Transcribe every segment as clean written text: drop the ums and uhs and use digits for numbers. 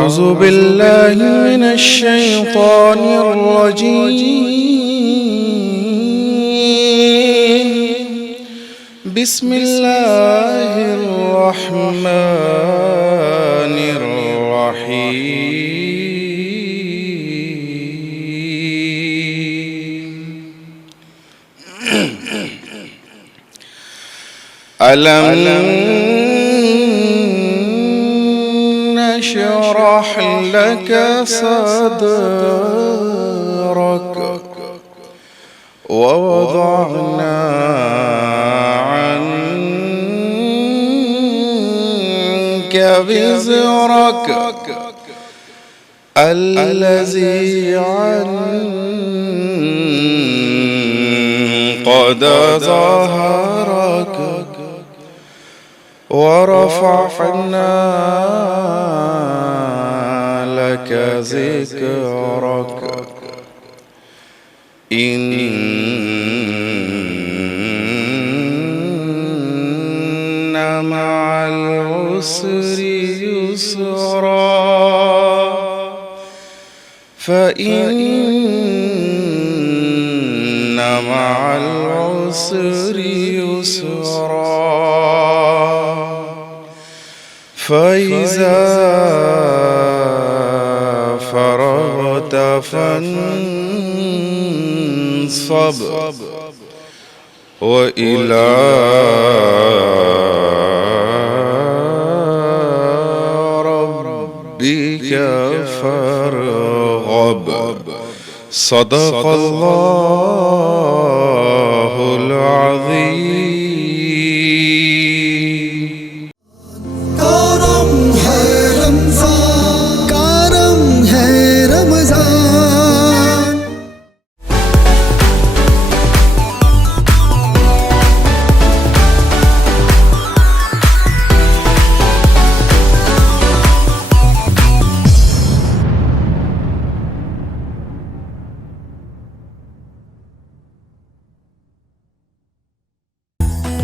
أعوذ بالله من الشيطان الرجيم بسم الله الرحمن الرحيم ألم نشرح لك صدرك ووضعنا عنك وزرك الذي عنقض ظهرك ورفعنا لك ذكرك إن مع العسر يسرا فإن مع العسر يسرا فإذا فرغت فانصب وإلى ربك فارغب صدق الله العظيم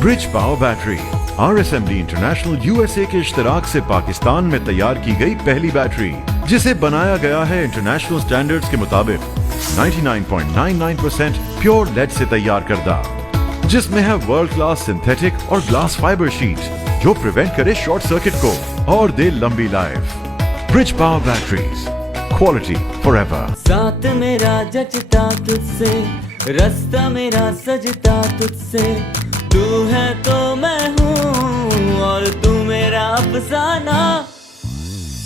برج power battery R S M D international U S A کے اشتراک سے پاکستان میں تیار کی گئی پہلی بیٹری جسے بنایا گیا ہے انٹرنیشنل سٹینڈرڈز کے مطابق 99.99% پیور لیڈ سے تیار کردہ، جس میں ہے ورلڈ کلاس سنتھیٹک اور گلاس فائبر شیٹ جو پریونٹ کرے شارٹ سرکٹ کو اور دے لمبی life. Bridge power batteries, quality for ever. ساتھ میرا جچتا تجھ سے، رستہ میرا سجتا تجھ سے، تو ہے تو میں ہوں اور تو میرا افسانہ،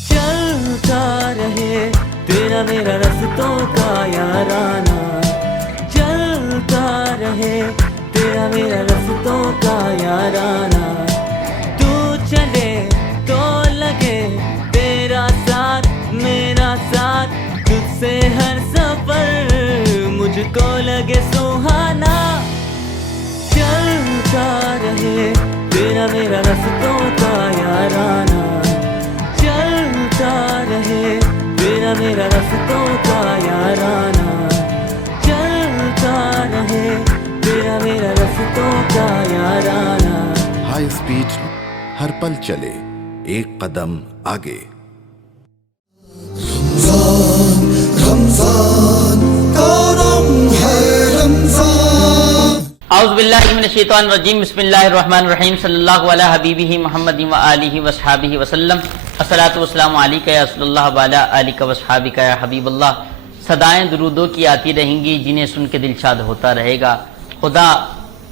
چلتا رہے تیرا میرا رستوں کا یارانہ، چلتا رہے تیرا میرا رستوں کا یارانہ، تو چلے تو لگے تیرا ساتھ میرا ساتھ، تجھ سے ہر سفر مجھ کو لگے سہانا، چلتا رہے تیرا میرا رستوں کا یارانہ، چلتا رہے تیرا میرا رستوں کا یارانہ، چلتا رہے تیرا میرا رستوں کا یارانہ۔ ہائی اسپیڈ ہر پل چلے ایک قدم آگے۔ رمضان کرم ہے رمضان۔ اعوذ باللہ من الشیطان الرجیم، بسم اللہ الرحمن الرحیم، صلی اللہ علی حبیبہ محمد و آلہ وصحبہ وسلم، الصلاۃ والسلام علیک یا رسول اللہ وعلی آلک وصحبک یا حبیب اللہ۔ صدائیں درودوں کی آتی رہیں گی جنہیں سن کے دل شاد ہوتا رہے گا۔ خدا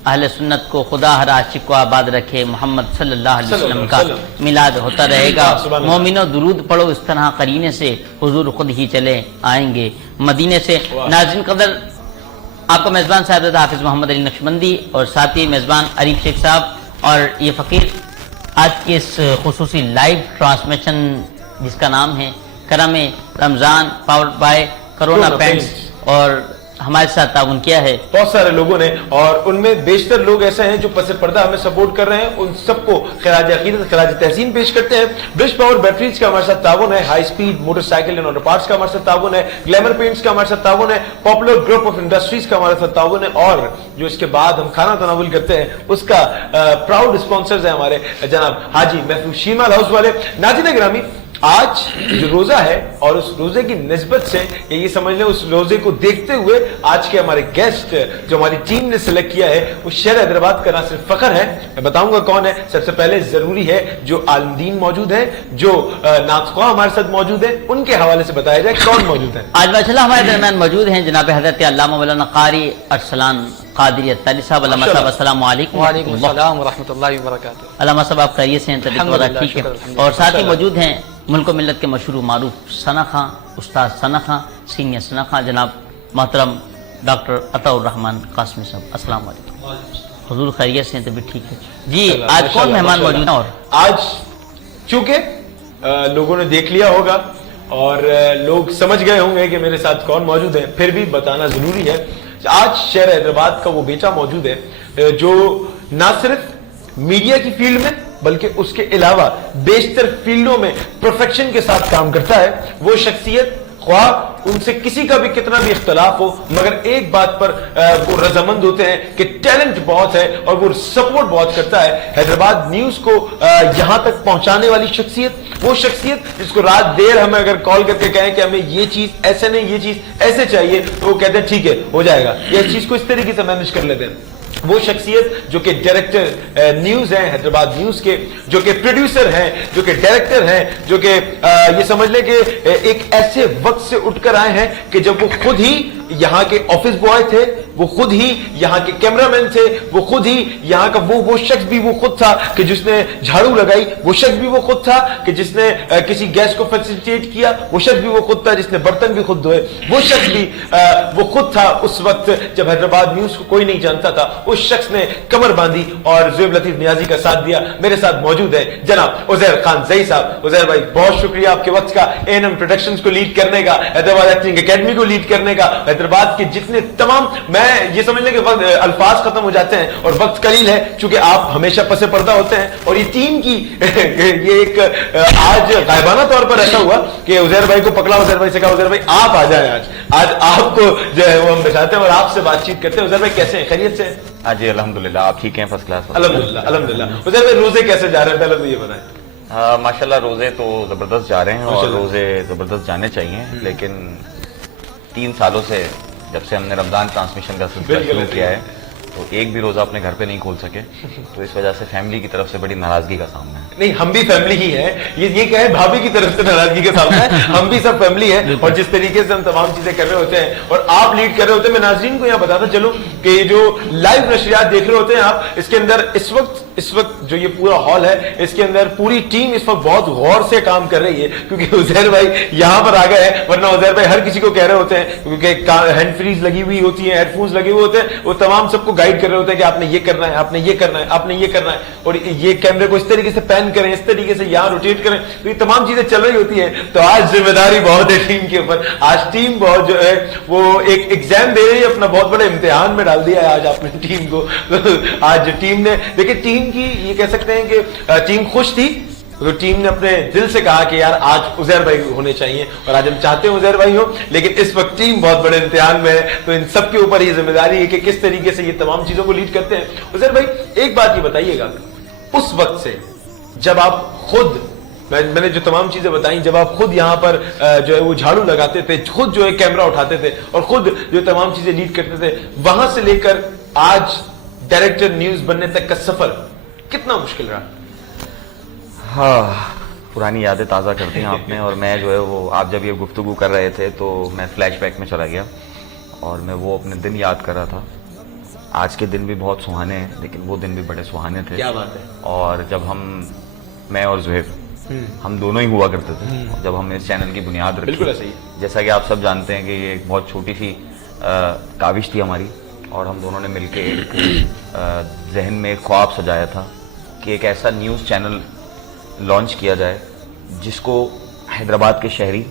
اہل سنت کو، خدا ہر عاشق کو آباد رکھے۔ محمد صلی اللہ علیہ وسلم کا میلاد ہوتا رہے گا۔ مومنوں درود پڑھو اس طرح قرینے سے، حضور خود ہی چلے آئیں گے مدینے سے۔ ناظرین قدر، آپ کا میزبان صاحب حافظ محمد علی نقشبندی اور ساتھی میزبان عریف شیخ صاحب اور یہ فقیر آج کی اس خصوصی لائیو ٹرانسمیشن جس کا نام ہے کرم رمضان پاور بائی کرونا پینٹس، اور ہمارے ساتھ تعاون کیا ہے بہت سارے لوگوں نے، اور ان میں بیشتر لوگ ایسے ہیں جو پس پردہ ہمیں سپورٹ کر رہے ہیں، ان سب کو خراج عقیدت خراج تحسین پیش کرتے ہیں۔ برج پاور بیٹریز کا ہمارے ساتھ تعاون ہے، high speed motor cycle and auto parts کا ہمارے ساتھ تعاون ہے، گلیمر پینٹس کا ہمارے ساتھ تعاون ہے، پاپولر گروپ آف انڈسٹریز کا ہمارے ساتھ تعاون ہے، اور جو اس کے بعد ہم کھانا تناول کرتے ہیں اس کا پراؤڈ اسپانسرز ہیں ہمارے جناب حاجی محفوظ شیرمال ہاؤس والے۔ ناظرین گرامی، آج جو روزہ ہے اور اس روزے کی نسبت سے یہ سمجھ لیں اس روزے کو دیکھتے ہوئے آج کے ہمارے گیسٹ جو ہماری ٹیم نے سلیکٹ کیا ہے وہ شہر حیدرآباد کا نہ صرف فخر ہے. میں بتاؤں گا کون ہے. سب سے پہلے ضروری ہے جو عالم دین موجود ہیں, جو نعت خواہ ہمارے ساتھ موجود ہیں, ان کے حوالے سے بتایا جائے کون موجود ہے. آج ماشاءاللہ ہمارے درمیان موجود ہیں جناب حضرت علامہ مولانا قاری ارسلان قادری التالی صاحب. علامہ صاحب السلام علیکم. وعلیکم السلام ورحمۃ اللہ وبرکاتہ. علامہ صاحب آپ خیریت سے ہیں؟ طبیعت وغیرہ ٹھیک ہے؟ اور ساتھ ہی موجود ہیں ملک و ملت کے مشہور و معروف ثنا خان, استاد ثنا خان, سینئر ثنا خان, جناب محترم ڈاکٹر عطاء الرحمان قاسمی صاحب. السلام علیکم. حضور خیریت سے ہیں؟ طبیعت ٹھیک ہے جی. آج کون مہمان موجود ہیں؟ اور آج چونکہ لوگوں نے دیکھ لیا ہوگا اور لوگ سمجھ گئے ہوں گے کہ میرے ساتھ کون موجود ہے, پھر بھی بتانا ضروری ہے. آج شہر حیدرآباد کا وہ بیٹا موجود ہے جو نہ صرف میڈیا کی فیلڈ میں بلکہ اس کے علاوہ بیشتر فیلڈوں میں پرفیکشن کے ساتھ کام کرتا ہے. وہ شخصیت خواہ ان سے کسی کا بھی کتنا بھی اختلاف ہو, مگر ایک بات پر وہ رضامند ہوتے ہیں کہ ٹیلنٹ بہت ہے اور وہ سپورٹ بہت کرتا ہے. حیدرآباد نیوز کو یہاں تک پہنچانے والی شخصیت, وہ شخصیت جس کو رات دیر ہمیں اگر کال کر کے کہیں کہ ہمیں یہ چیز ایسے نہیں, یہ چیز ایسے چاہیے, تو وہ کہتے ہیں ٹھیک ہے ہو جائے گا, یہ چیز کو اس طریقے سے مینج کر لیتے ہیں. وہ شخصیت جو کہ ڈائریکٹر نیوز ہیں حیدرآباد نیوز کے, جو کہ پروڈیوسر ہیں, جو کہ ڈائریکٹر ہیں, جو کہ یہ سمجھ لیں کہ ایک ایسے وقت سے اٹھ کر آئے ہیں کہ جب وہ خود ہی یہاں کے آفس بوائے تھے, وہ خود ہی یہاں کے کیمرہ مین تھے, وہ خود ہی یہاں کا وہ شخص بھی وہ خود تھا کہ جس نے جھاڑو لگائی, وہ شخص بھی وہ خود تھا کہ جس نے کسی گیسٹ کو فیسیلیٹیٹ کیا, وہ شخص بھی وہ خود تھا جس نے برتن بھی خود دھوئے, وہ شخص بھی وہ خود تھا اس وقت جب حیدرآباد نیوز کو کوئی نہیں جانتا تھا. اس شخص نے کمر باندھی اور زیب لطیف نیازی کا ساتھ دیا. میرے ساتھ موجود ہے جناب عزیر خان زئی صاحب. عزیر بھائی بہت شکریہ آپ کے وقت کا, A&M پروڈکشنز کو لیڈ کرنے کا, حیدرآباد ایکٹنگ اکیڈمی کو لیڈ کرنے کا, حیدرآباد کے جتنے تمام, میں یہ سمجھ لیں کہ الفاظ ختم ہو جاتے ہیں اور وقت قلیل ہے چونکہ آپ ہمیشہ پس پردہ ہوتے ہیں. اور یہ ٹیم کی یہ ایک آج غائبانہ طور پر ایسا ہوا کہ عزیر بھائی کو پکڑا, عزیر بھائی سے کہا عزیر بھائی آپ آ جائیں, آج آپ کو جو ہے وہ ہم بچاتے ہیں اور آپ سے بات چیت کرتے ہیں. عزیر بھائی کیسے ہیں؟ خیریت سے؟ جی الحمدللہ, آپ ٹھیک ہیں؟ First class. الحمدللہ الحمدللہ. عزیر بھائی روزے کیسے جا رہے ہیں, پہلے تو یہ بتائیں. ماشاءاللہ روزے تو زبردست جا رہے ہیں اور روزے زبردست جانے چاہیے, لیکن 3 سالوں سے جب سے ہم نے رمضان ٹرانسمیشن کا سلسلہ شروع کیا ہے تو ایک بھی روزہ اپنے گھر پہ نہیں کھول سکے, تو اس وجہ سے فیملی کی طرف سے بڑی ناراضگی کا سامنا ہے. نہیں, ہم بھی فیملی ہی ہیں, یہ کہیں بھابھی کی طرف سے ناراضگی کا سامنا ہے, ہم بھی سب فیملی ہیں. اور جس طریقے سے ہم تمام چیزیں کر رہے ہوتے ہیں اور آپ لیڈ کر رہے ہوتے ہیں, میں ناظرین کو یہاں بتاتا چلوں کہ یہ جو لائیو نشریات دیکھ رہے ہوتے ہیں آپ, اس کے اندر اس وقت جو یہ پورا ہال ہے اس کے اندر پوری ٹیم اس وقت بہت غور سے کام کر رہی ہے, کیونکہ عزیر بھائی یہاں پر آ گئے ہیں, ورنہ عزیر بھائی ہر کسی کو کہہ رہے ہوتے ہیں, کیونکہ ہینڈ فریز لگی ہوئی ہوتی ہے, ہیڈ فونز لگے ہوئے ہوتے ہیں, وہ تمام سب کو گائیڈ کر رہے ہوتے ہیں کہ آپ نے یہ کرنا ہے, آپ نے یہ کرنا ہے, آپ نے یہ کرنا ہے, اور یہ کیمرے کو اس طریقے سے پین کریں, اس طریقے سے یہاں روٹیٹ کریں, تو یہ تمام چیزیں چل رہی ہوتی ہیں. تو آج ذمہ داری بہت ہے ٹیم کے اوپر. آج ٹیم بہت جو ہے وہ ایک ایگزام دے رہی ہے, اپنا بہت بڑے امتحان میں ڈال دیا ہے آج آپ نے ٹیم کو. آج ٹیم نے دیکھیں, ٹیم کی یہ کہہ سکتے ہیں کہ ٹیم خوش تھی, تو ٹیم نے اپنے دل سے کہا کہ یار آج عزیر بھائی ہونے چاہیے, اور آج ہم چاہتے ہیں عزیر بھائی ہو, لیکن اس وقت ٹیم بہت بڑے امتحان میں ہے, تو ان سب کے اوپر یہ ذمہ داری ہے کہ کس طریقے سے یہ تمام چیزوں کو لیڈ کرتے ہیں. عزیر بھائی ایک بات یہ بتائیے گا, اس وقت سے جب آپ خود, میں نے جو تمام چیزیں بتائیں, جب آپ خود یہاں پر جو ہے وہ جھاڑو لگاتے تھے, خود جو ہے کیمرہ اٹھاتے تھے اور خود جو تمام چیزیں لیڈ کرتے تھے, وہاں سے لے کر آج ڈائریکٹر نیوز بننے تک کا سفر کتنا مشکل رہا؟ پرانی یادیں تازہ کرتی ہیں آپ نے, اور میں جو ہے وہ آپ جب یہ گفتگو کر رہے تھے تو میں فلیش بیک میں چلا گیا اور میں وہ اپنے دن یاد کر رہا تھا. آج کے دن بھی بہت سہانے ہیں, لیکن وہ دن بھی بڑے سہانے تھے. کیا بات ہے. اور جب میں اور زہیب ہم دونوں ہی ہوا کرتے تھے, جب ہم نے اس چینل کی بنیاد رکھی, بالکل ایسے ہی, جیسا کہ آپ سب جانتے ہیں کہ یہ ایک بہت چھوٹی سی کاوش تھی ہماری, اور ہم دونوں نے مل کے ایک ذہن میں ایک خواب سجایا تھا کہ ایک ایسا نیوز چینل لانچ کیا جائے جس کو حیدرآباد کے شہری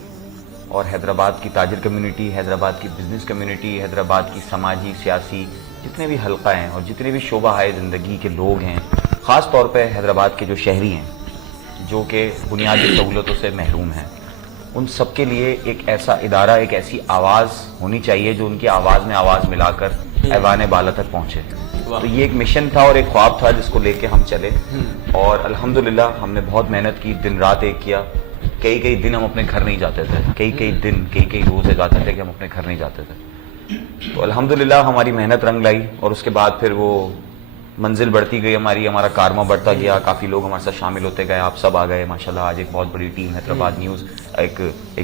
اور حیدرآباد کی تاجر کمیونٹی, حیدرآباد کی بزنس کمیونٹی, حیدرآباد کی سماجی سیاسی جتنے بھی حلقہ ہیں اور جتنے بھی شعبہ ہائے زندگی کے لوگ ہیں, خاص طور پہ حیدرآباد کے جو شہری ہیں جو کہ بنیادی سہولتوں سے محروم ہیں, ان سب کے لیے ایک ایسا ادارہ, ایک ایسی آواز ہونی چاہیے جو ان کی آواز میں آواز ملا کر ایوان بالا تک پہنچے. تو یہ ایک مشن تھا اور ایک خواب تھا جس کو لے کے ہم چلے, اور الحمدللہ ہم نے بہت محنت کی, دن رات ایک کیا, کئی کئی دن ہم اپنے گھر نہیں جاتے تھے, کئی دن کئی روز جاتے تھے کہ ہم اپنے گھر نہیں جاتے تھے. تو الحمدللہ ہماری محنت رنگ لائی, اور اس کے بعد پھر وہ منزل بڑھتی گئی ہماری, ہمارا کارما بڑھتا گیا, کافی لوگ ہمارے ساتھ شامل ہوتے گئے, آپ سب آ گئے ماشاءاللہ. آج ایک بہت بڑی ٹیم حیدرآباد نیوز ایک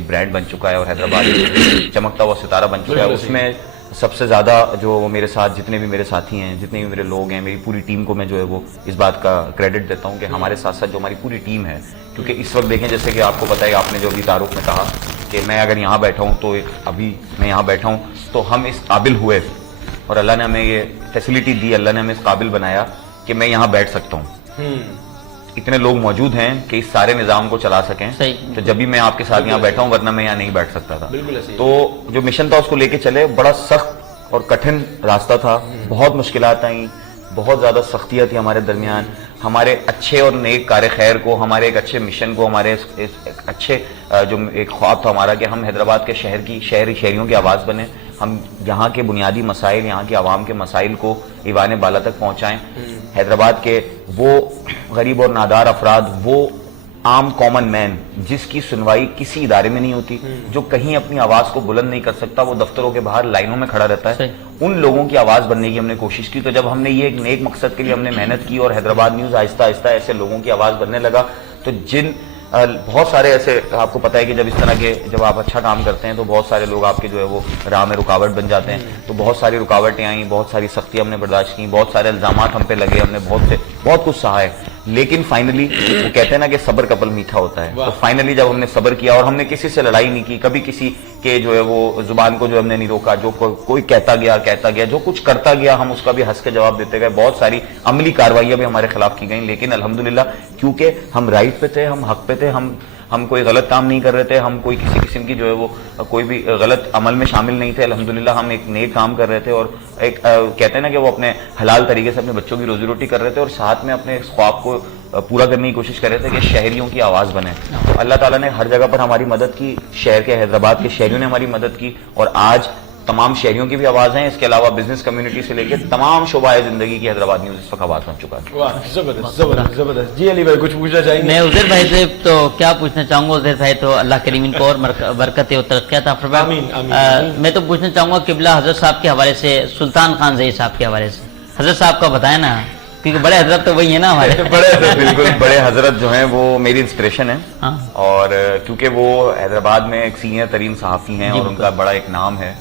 برانڈ بن چکا ہے, اور حیدرآباد چمکتا ہوا ستارہ بن چکا ہے. اس میں سب سے زیادہ جو میرے ساتھ جتنے بھی میرے ساتھی ہیں, جتنے بھی میرے لوگ ہیں, میری پوری ٹیم کو میں جو ہے وہ اس بات کا کریڈٹ دیتا ہوں کہ ہمارے ساتھ ساتھ جو ہماری پوری ٹیم ہے, کیونکہ اس وقت دیکھیں جیسے کہ آپ کو پتہ ہے, آپ نے جو ابھی تعارف میں کہا کہ میں اگر یہاں بیٹھا ہوں تو ابھی میں یہاں بیٹھا ہوں تو ہم اس قابل ہوئے, اور اللہ نے ہمیں یہ فیسلٹی دی, اللہ نے ہمیں اس قابل بنایا کہ میں یہاں بیٹھ سکتا ہوں. اتنے لوگ موجود ہیں کہ اس سارے نظام کو چلا سکیں. تو جب بھی میں آپ کے ساتھ یہاں بیٹھا ہوں, ورنہ میں یہاں نہیں بیٹھ سکتا تھا. تو جو مشن تھا اس کو لے کے چلے, بڑا سخت اور کٹھن راستہ تھا, بہت مشکلات آئیں, بہت زیادہ سختیاں تھیں ہمارے درمیان. ہمارے اچھے اور نیک کار خیر کو, ہمارے ایک اچھے مشن کو, ہمارے ایک اچھے جو ایک خواب تھا ہمارا کہ ہم حیدرآباد کے شہریوں کی آواز بنیں, ہم یہاں کے بنیادی مسائل, یہاں کے عوام کے مسائل کو ایوان بالا تک پہنچائیں. حیدرآباد کے وہ غریب اور نادار افراد, وہ عام کامن مین جس کی سنوائی کسی ادارے میں نہیں ہوتی, جو کہیں اپنی آواز کو بلند نہیں کر سکتا, وہ دفتروں کے باہر لائنوں میں کھڑا رہتا ہے, ان لوگوں کی آواز بننے کی ہم نے کوشش کی. تو جب ہم نے یہ ایک نیک مقصد کے لیے ہم نے محنت کی, اور حیدرآباد نیوز آہستہ آہستہ ایسے لوگوں کی آواز بننے لگا, تو بہت سارے ایسے, آپ کو پتہ ہے کہ جب اس طرح کے جب آپ اچھا کام کرتے ہیں تو بہت سارے لوگ آپ کے جو ہے وہ راہ میں رکاوٹ بن جاتے ہیں. تو بہت ساری رکاوٹیں آئیں, بہت ساری سختیاں ہم نے برداشت کی, بہت سارے الزامات ہم پہ لگے, ہم نے بہت کچھ سہا ہے. لیکن فائنلی وہ کہتے ہیں نا کہ صبر کا پھل میٹھا ہوتا ہے. تو فائنلی جب ہم نے صبر کیا, اور ہم نے کسی سے لڑائی نہیں کی, کبھی کسی کے جو ہے وہ زبان کو جو ہم نے نہیں روکا, جو کوئی کہتا گیا, جو کچھ کرتا گیا ہم اس کا بھی ہنس کے جواب دیتے گئے. بہت ساری عملی کارروائیاں بھی ہمارے خلاف کی گئیں, لیکن الحمدللہ کیونکہ ہم رائٹ پہ تھے, ہم حق پہ تھے, ہم کوئی غلط کام نہیں کر رہے تھے, ہم کوئی کسی قسم کی جو ہے وہ کوئی بھی غلط عمل میں شامل نہیں تھے. الحمدللہ ہم ایک نیک کام کر رہے تھے, اور ایک کہتے ہیں نا کہ وہ اپنے حلال طریقے سے اپنے بچوں کی روزی روٹی کر رہے تھے, اور ساتھ میں اپنے اس خواب کو پورا کرنے کی کوشش کر رہے تھے کہ شہریوں کی آواز بنے. تو اللہ تعالیٰ نے ہر جگہ پر ہماری مدد کی, شہر کے حیدرآباد کے شہریوں نے ہماری مدد کی, اور آج تمام شہریوں کی بھی آواز ہیں. اس کے علاوہ بزنس کمیونٹی سے لے کے تمام شعبہ زندگی کی حیدرآباد نیوز اس وقت آواز بن چکا ہے. واہ, زبردست زبردست زبردست. جی علی بھائی کچھ پوچھنا چاہیں گے؟ میں عزیر بھائی سے تو کیا پوچھنا چاہوں گا, عزیر بھائی تو اللہ کریم ان کو اور برکت اور ترقی عطا فرمائے. میں تو پوچھنا چاہوں گا قبلہ حضرت صاحب کے حوالے سے, سلطان خان زئی صاحب کے حوالے سے. حضرت صاحب کا بتائیں نا, کیونکہ بڑے حضرت تو وہی ہے نا ہمارے. بڑے حضرت, بالکل بڑے حضرت جو ہیں وہ میری انسپریشن ہے, اور کیونکہ وہ حیدرآباد میں ایک سینئر ترین صحافی ہیں, اور ان کا بڑا ایک نام ہے.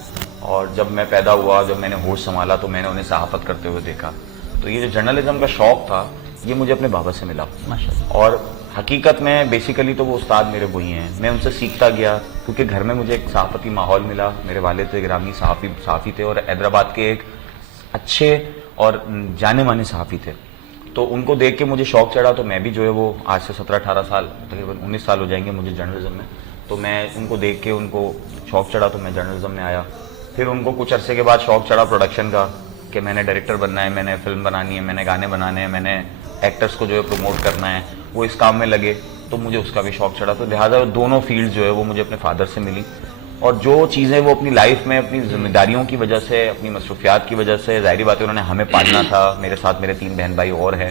اور جب میں پیدا ہوا, جب میں نے ہوش سنبھالا, تو میں نے انہیں صحافت کرتے ہوئے دیکھا. تو یہ جو جرنلزم کا شوق تھا, یہ مجھے اپنے بابا سے ملا. اور حقیقت میں بیسیکلی تو وہ استاد میرے وہی ہیں, میں ان سے سیکھتا گیا, کیونکہ گھر میں مجھے ایک صحافتی ماحول ملا. میرے والد گرامی صحافی تھے, اور حیدرآباد کے ایک اچھے اور جانے مانے صحافی تھے. تو ان کو دیکھ کے مجھے شوق چڑھا, تو میں بھی جو ہے وہ آج سے 17-18 سال, تقریباً 19 سال ہو جائیں گے مجھے جرنلزم میں. تو میں ان کو دیکھ کے ان کو شوق چڑھا, تو میں جرنلزم میں آیا. پھر ان کو کچھ عرصے کے بعد شوق چڑھا پروڈکشن کا, کہ میں نے ڈائریکٹر بننا ہے, میں نے فلم بنانی ہے, میں نے گانے بنانے ہیں, میں نے ایکٹرز کو جو ہے پروموٹ کرنا ہے. وہ اس کام میں لگے, تو مجھے اس کا بھی شوق چڑھا. تو لہٰذا دونوں فیلڈ جو ہے وہ مجھے اپنے فادر سے ملی, اور جو چیزیں وہ اپنی لائف میں اپنی ذمہ داریوں کی وجہ سے, اپنی مصروفیات کی وجہ سے, ظاہری بات ہے انہوں نے ہمیں پالنا تھا, میرے ساتھ میرے 3 بہن بھائی اور ہیں.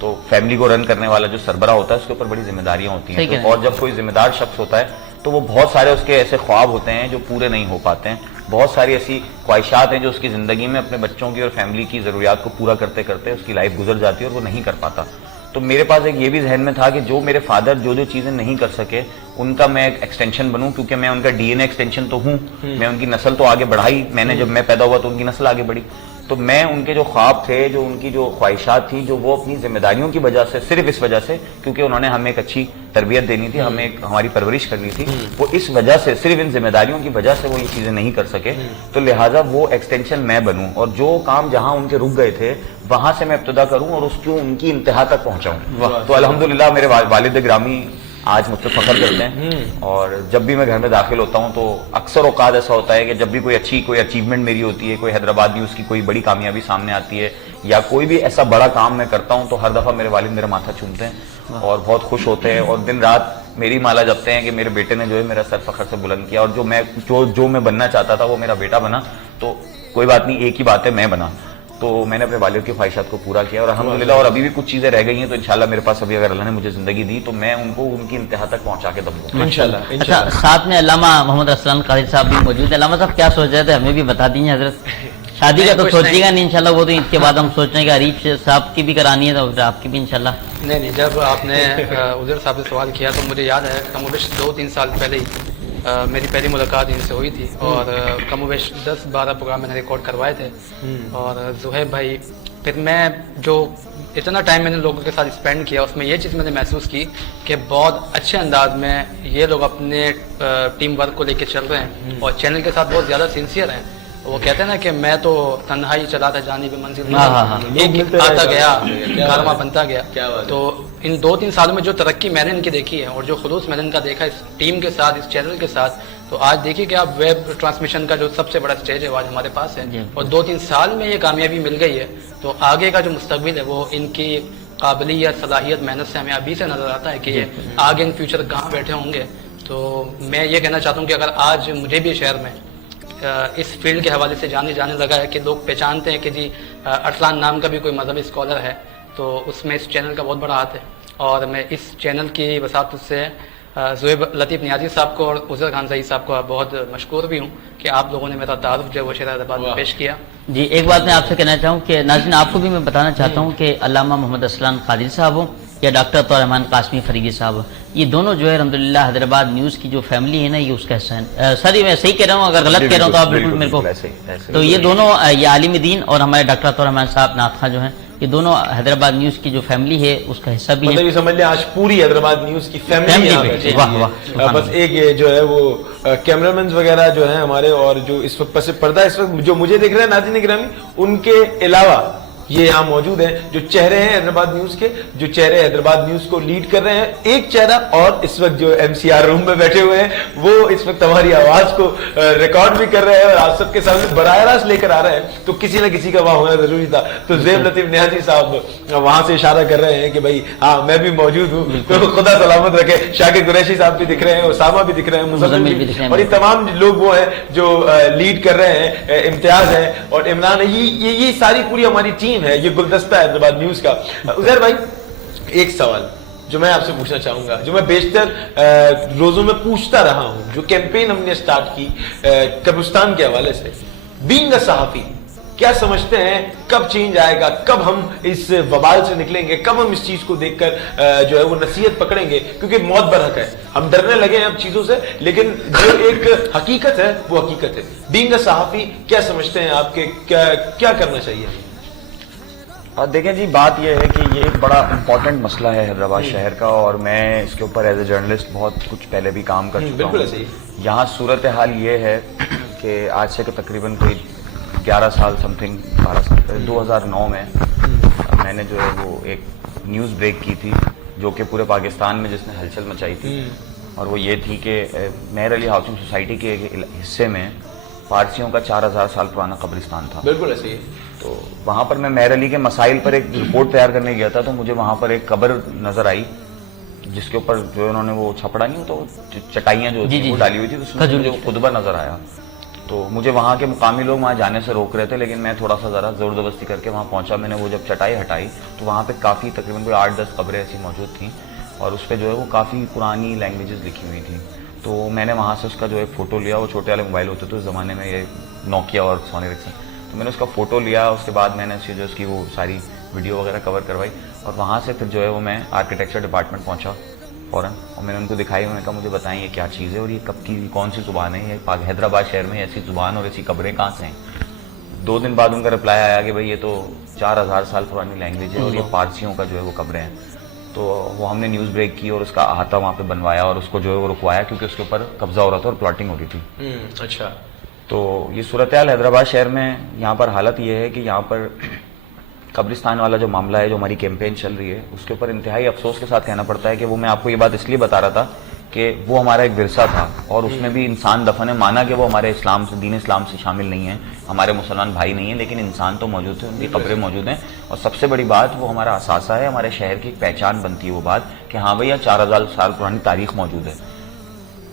تو فیملی کو رن کرنے والا جو سربراہ ہوتا ہے, اس کے اوپر بڑی ذمہ داریاں ہوتی ہیں. اور جب کوئی ذمہ دار شخص ہوتا ہے, تو وہ بہت سارے اس کے ایسے خواب ہوتے ہیں جو پورے نہیں ہو پاتے ہیں, بہت ساری ایسی خواہشات ہیں جو اس کی زندگی میں اپنے بچوں کی اور فیملی کی ضروریات کو پورا کرتے کرتے اس کی لائف گزر جاتی ہے, اور وہ نہیں کر پاتا. تو میرے پاس ایک یہ بھی ذہن میں تھا کہ جو میرے فادر جو چیزیں نہیں کر سکے, ان کا میں ایک ایکسٹینشن بنوں, کیونکہ میں ان کا ڈی این اے ایکسٹینشن تو ہوں, میں ان کی نسل تو آگے بڑھائی. میں نے جب میں پیدا ہوا تو ان کی نسل آگے بڑھی. تو میں ان کے جو خواب تھے, جو ان کی جو خواہشات تھی, جو وہ اپنی ذمہ داریوں کی وجہ سے, صرف اس وجہ سے کیونکہ انہوں نے ہمیں ایک اچھی تربیت دینی تھی, ہمیں ہماری پرورش کرنی تھی, وہ اس وجہ سے, صرف ان ذمہ داریوں کی وجہ سے وہ یہ چیزیں نہیں کر سکے. تو لہٰذا وہ ایکسٹینشن میں بنوں, اور جو کام جہاں ان کے رک گئے تھے وہاں سے میں ابتدا کروں, اور اس کو ان کی انتہا تک پہنچاؤں. تو الحمدللہ میرے والد گرامی آج مجھ پہ فخر کرتے ہیں, اور جب بھی میں گھر میں داخل ہوتا ہوں تو اکثر اوقات ایسا ہوتا ہے کہ جب بھی کوئی اچیومنٹ میری ہوتی ہے, کوئی حیدرآباد نیوز کی کوئی بڑی کامیابی سامنے آتی ہے, یا کوئی بھی ایسا بڑا کام میں کرتا ہوں, تو ہر دفعہ میرے والد میرا ماتھا چومتے ہیں اور بہت خوش ہوتے ہیں, اور دن رات میری مالا جپتے ہیں کہ میرے بیٹے نے جو ہے میرا سر فخر سے بلند کیا, اور جو میں بننا چاہتا تھا وہ میرا بیٹا بنا. تو کوئی بات نہیں, ایک ہی بات ہے, میں بنا. تو میں نے اپنے والد کی خواہشات کو پورا کیا اور الحمدللہ اور ابھی بھی کچھ چیزیں رہ گئی ہیں تو انشاءاللہ میرے پاس ابھی اگر اللہ نے مجھے زندگی دی تو میں ان کو ان کی انتہا تک پہنچا کے دم دوں گا انشاءاللہ اچھا ساتھ میں علامہ محمد ارسلان قادری صاحب بھی موجود ہیں. علامہ صاحب کیا سوچ رہے تھے, ہمیں بھی بتا دیجیے. حضرت شادی کا تو سوچیے گا نہیں انشاءاللہ, وہ تو عید کے بعد ہم سوچ رہے ہیں کہ عریف صاحب کی بھی کرانی ہے تو آپ کی بھی انشاءاللہ. نہیں, جب آپ نے عزیر صاحب سے سوال کیا تو مجھے یاد ہے کم و بیش 2-3 سال پہلے ہی میری پہلی ملاقات ان سے ہوئی تھی اور کم و بیش 10-12 پروگرام میں نے ریکارڈ کروائے تھے. اور زہیب بھائی, پھر میں جو اتنا ٹائم میں نے لوگوں کے ساتھ اسپینڈ کیا اس میں یہ چیز میں نے محسوس کی کہ بہت اچھے انداز میں یہ لوگ اپنے ٹیم ورک کو لے کے چل رہے ہیں اور چینل کے ساتھ بہت زیادہ سنسیئر ہیں. وہ کہتے ہیں نا کہ میں تو تنہائی چلا تھا جانی بھی منزل ایک آتا گیا کارواں بنتا گیا. تو ان 2-3 سالوں میں جو ترقی میں نے ان کی دیکھی ہے اور جو خلوص میں نے ان کا دیکھا اس ٹیم کے ساتھ, اس چینل کے ساتھ, تو آج دیکھیے کہ آپ ویب ٹرانسمیشن کا جو سب سے بڑا سٹیج ہے وہ آج ہمارے پاس ہے اور 2-3 سال میں یہ کامیابی مل گئی ہے. تو آگے کا جو مستقبل ہے وہ ان کی قابلیت, صلاحیت, محنت سے ہمیں ابھی سے نظر آتا ہے کہ یہ آگے ان فیوچر کہاں بیٹھے ہوں گے. تو میں یہ کہنا چاہتا ہوں کہ اگر آج مجھے بھی شہر میں اس فیلڈ کے حوالے سے جانے لگا ہے کہ لوگ پہچانتے ہیں کہ جی ارسلان نام کا بھی کوئی مذہبی اسکالر ہے, تو اس میں اس چینل کا بہت بڑا ہاتھ ہے. اور میں اس چینل کی وساطت سے زہیب لطیف نیازی صاحب کو اور عزیر خان سعید صاحب کو بہت مشکور بھی ہوں کہ آپ لوگوں نے میرا تعارف جو ہے وہ شہر حیدرآباد میں پیش کیا. جی ایک بات میں آپ سے کہنا چاہوں کہ ناظرین آپ کو بھی میں بتانا چاہتا ہوں کہ علامہ محمد ارسلان قادری صاحب ہوں یا ڈاکٹر طاہر رحمان قاسمی فریدی صاحب, یہ دونوں جو ہے الحمدللہ حیدرآباد نیوز کی جو فیملی ہے نا یہ اس کا حصہ ہے. سر میں صحیح کہہ رہا ہوں, اگر غلط کہہ رہا ہوں تو آپ بالکل میرے کو. تو یہ دونوں یہ عالم دین اور ہمارے ڈاکٹر طاہر رحمان صاحب نعت خواں جو ہیں یہ دونوں حیدرآباد نیوز کی جو فیملی ہے اس کا حصہ بھی ہے. مطلب یہ سمجھ لیں آج پوری حیدرآباد نیوز کی فیملی یہاں بیٹھی ہے. بس ایک یہ جو ہے وہ کیمرامینز وغیرہ جو ہیں ہمارے اور جو اس وقت پس پردہ اس وقت جو مجھے دیکھ رہے ہیں ناظرین گرامی, ان کے علاوہ یہ یہاں موجود ہیں جو چہرے ہیں حیدرآباد نیوز کے, جو چہرے حیدرآباد نیوز کو لیڈ کر رہے ہیں. ایک چہرہ اور اس وقت جو ایم سی آر روم میں بیٹھے ہوئے ہیں وہ اس وقت ہماری آواز کو ریکارڈ بھی کر رہے ہیں اور آپ سب کے سامنے براہ راست لے کر آ رہے ہیں. تو کسی نہ کسی کا وہاں ہونا ضروری تھا. تو زہیب لطیف نیازی صاحب وہاں سے اشارہ کر رہے ہیں کہ بھائی ہاں میں بھی موجود ہوں, تو خدا سلامت رکھے. شاکر قریشی صاحب بھی دکھ رہے ہیں, اسامہ بھی دکھ رہے ہیں, مزمل بھی, اور یہ تمام لوگ وہ ہیں جو لیڈ کر رہے ہیں. امتیاز ہے اور عمران ہے, یہ ساری پوری ہماری ٹیم ہے, یہ گلدستہ حیدرآباد نیوز کا. عزیر بھائی ایک سوال جو میں آپ سے پوچھنا چاہوں گا, جو میں بیشتر روزوں میں پوچھتا رہا ہوں, جو کیمپین ہم نے سٹارٹ کی قبرستان کے حوالے سے, بینگ اے صحافی کیا سمجھتے ہیں کب چینج آئے گا, کب ہم اس وبال سے نکلیں گے, کب ہم اس چیز کو دیکھ کر جو ہے وہ نصیحت پکڑیں گے, کیونکہ موت برحق ہے, ہم ڈرنے لگے ہیں اب چیزوں سے, لیکن جو ایک حقیقت ہے وہ حقیقت ہے. بینگ اے صحافی کیا سمجھتے ہیں آپ کے, کیا کرنا چاہیے؟ دیکھیں جی, بات یہ ہے کہ یہ ایک بڑا امپورٹنٹ مسئلہ ہے حیدرآباد شہر کا, اور میں اس کے اوپر ایز اے جرنلسٹ بہت کچھ پہلے بھی کام کر چکا ہوں. یہاں صورتحال یہ ہے کہ آج سے تقریباً کوئی 11 سال سم تھنگ 12 سال پہلے 2009 میں میں نے جو ہے وہ ایک نیوز بریک کی تھی جو کہ پورے پاکستان میں جس نے ہلچل مچائی تھی, اور وہ یہ تھی کہ مہر علی ہاؤسنگ سوسائٹی کے ایک حصے میں پارسیوں کا 4000 سال پرانا قبرستان تھا. بالکل ایسے ہی. تو وہاں پر میں مہر علی کے مسائل پر ایک رپورٹ تیار کرنے گیا تھا, تو مجھے وہاں پر ایک قبر نظر آئی جس کے اوپر جو انہوں نے وہ چھپڑا نہیں ہوتا, چٹائیاں جو وہ ڈالی ہوئی تھی, اس میں مجھے خطبہ نظر آیا. تو مجھے وہاں کے مقامی لوگ وہاں جانے سے روک رہے تھے, لیکن میں تھوڑا سا ذرا زور زبردستی کر کے وہاں پہنچا. میں نے وہ جب چٹائی ہٹائی تو وہاں پہ کافی تقریباً کوئی 8-10 قبریں ایسی موجود تھیں, اور اس پہ جو ہے وہ کافی پرانی لینگویجز لکھی ہوئی تھیں. تو میں نے وہاں سے اس کا جو ایک فوٹو لیا, وہ چھوٹے والے موبائل ہوتے تھے اس زمانے میں, یہ نوکیا اور سونی رکسن, تو میں نے اس کا فوٹو لیا. اس کے بعد میں نے اس کی وہ ساری ویڈیو وغیرہ کور کروائی, اور وہاں سے پھر جو ہے وہ میں آرکیٹیکچر ڈپارٹمنٹ پہنچا فوراً, اور میں نے ان کو دکھائی. میں نے کہا مجھے بتائیں یہ کیا چیز ہے اور یہ کب کی کون سی زبان ہے, یہ حیدرآباد شہر میں ایسی زبان اور ایسی قبریں کہاں سے ہیں. 2 دن بعد ان کا رپلائی آیا کہ بھائی یہ تو 4000 سال پرانی لینگویج ہے اور یہ پارسیوں کا جو ہے وہ قبریں ہیں. تو وہ ہم نے نیوز بریک کی اور اس کا احاطہ وہاں پہ بنوایا اور اس کو جو ہے وہ رکوایا, کیونکہ اس کے اوپر قبضہ ہو رہا تھا اور پلاٹنگ ہو رہی تھی. اچھا. تو یہ صورتحال حیدرآباد شہر میں یہاں پر حالت یہ ہے کہ یہاں پر قبرستان والا جو معاملہ ہے, جو ہماری کیمپین چل رہی ہے, اس کے اوپر انتہائی افسوس کے ساتھ کہنا پڑتا ہے کہ وہ, میں آپ کو یہ بات اس لیے بتا رہا تھا کہ وہ ہمارا ایک ورثہ تھا اور اس میں بھی انسان دفن ہے. مانا کہ وہ ہمارے اسلام سے, دین اسلام سے شامل نہیں ہیں, ہمارے مسلمان بھائی نہیں ہیں, لیکن انسان تو موجود تھے, ان کی قبریں موجود ہیں. اور سب سے بڑی بات وہ ہمارا اثاثہ ہے, ہمارے شہر کی ایک پہچان بنتی ہے وہ بات کہ ہاں بھئی 4000 سال پرانی تاریخ موجود ہے.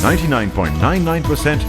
99.99%